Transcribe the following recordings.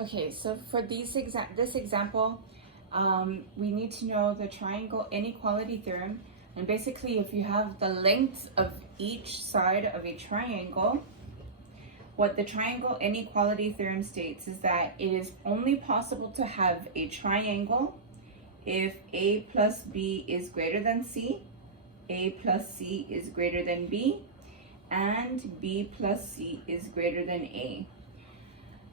Okay, so for this example, we need to know the triangle inequality theorem. And basically, if you have the length of each side of a triangle, what the triangle inequality theorem states is that it is only possible to have a triangle if A plus B is greater than C, A plus C is greater than B, and B plus C is greater than A.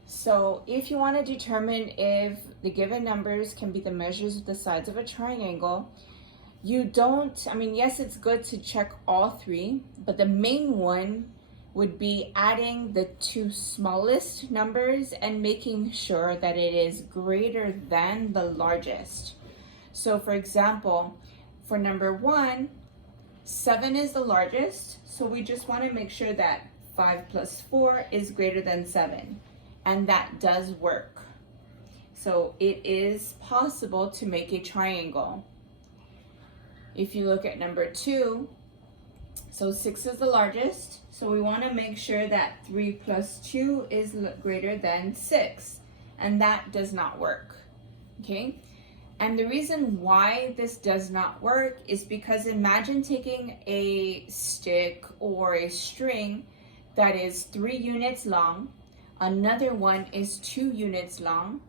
So if you want to determine if the given numbers can be the measures of the sides of a triangle, yes, it's good to check all three, but the main one would be adding the two smallest numbers and making sure that it is greater than the largest. So for example, for number 1, 7 is the largest, so we just want to make sure that 5 plus 4 is greater than 7. And that does work. So it is possible to make a triangle. If you look at number 2, so 6 is the largest, so we want to make sure that 3 plus 2 is greater than 6, and that does not work, okay? And the reason why this does not work is because imagine taking a stick or a string that is 3 units long, another one is 2 units long,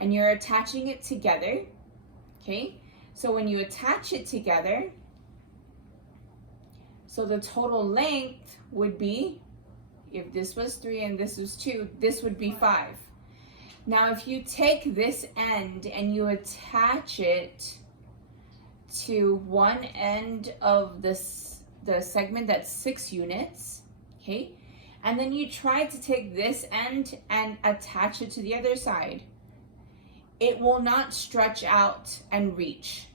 and you're attaching it together, okay? So when you attach it together, so the total length would be, if this was 3 and this was 2, this would be 5. Now if you take this end and you attach it to one end of the segment that's 6 units, okay? And then you try to take this end and attach it to the other side, it will not stretch out and reach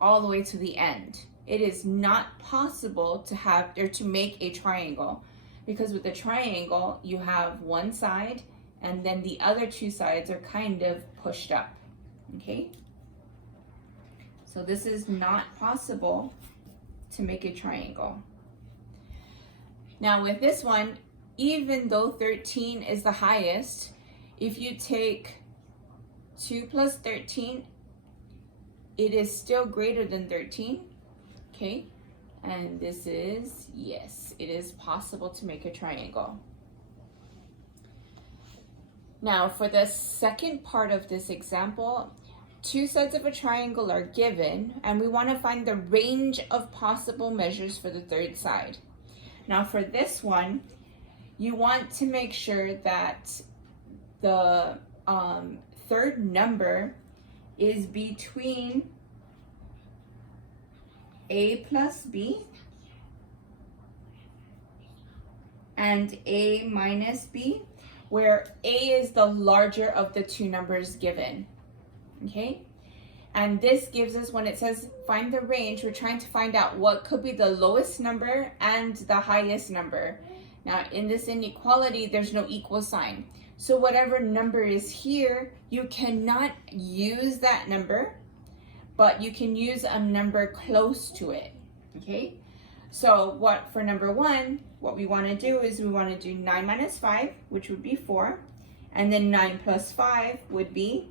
all the way to the end. It is not possible to have or to make a triangle, because with a triangle you have one side and then the other 2 sides are kind of pushed up, okay? So this is not possible to make a triangle. Now with this one, even though 13 is the highest, if you take 2 plus 13, it is still greater than 13, okay? And this is, yes, it is possible to make a triangle. Now for the second part of this example, 2 sides of a triangle are given, and we want to find the range of possible measures for the third side. Now for this one, you want to make sure that the third number is between A plus B and A minus B, where A is the larger of the 2 numbers given, okay? And this gives us, when it says find the range, we're trying to find out what could be the lowest number and the highest number. Now in this inequality, there's no equal sign. So whatever number is here, you cannot use that number, but you can use a number close to it, okay? So for number 1, what we want to do is we want to do 9 minus 5, which would be 4, and then 9 plus 5 would be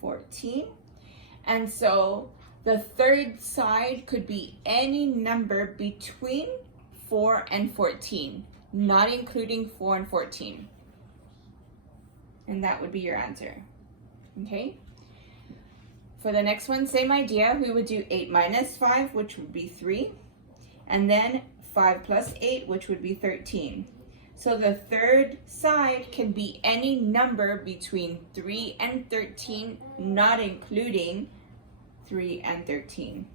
14. And so the third side could be any number between 4 and 14, not including 4 and 14. And that would be your answer, okay? For the next one, same idea. We would do 8 minus 5, which would be 3, and then 5 plus 8, which would be 13. So the third side can be any number between 3 and 13, not including 3 and 13.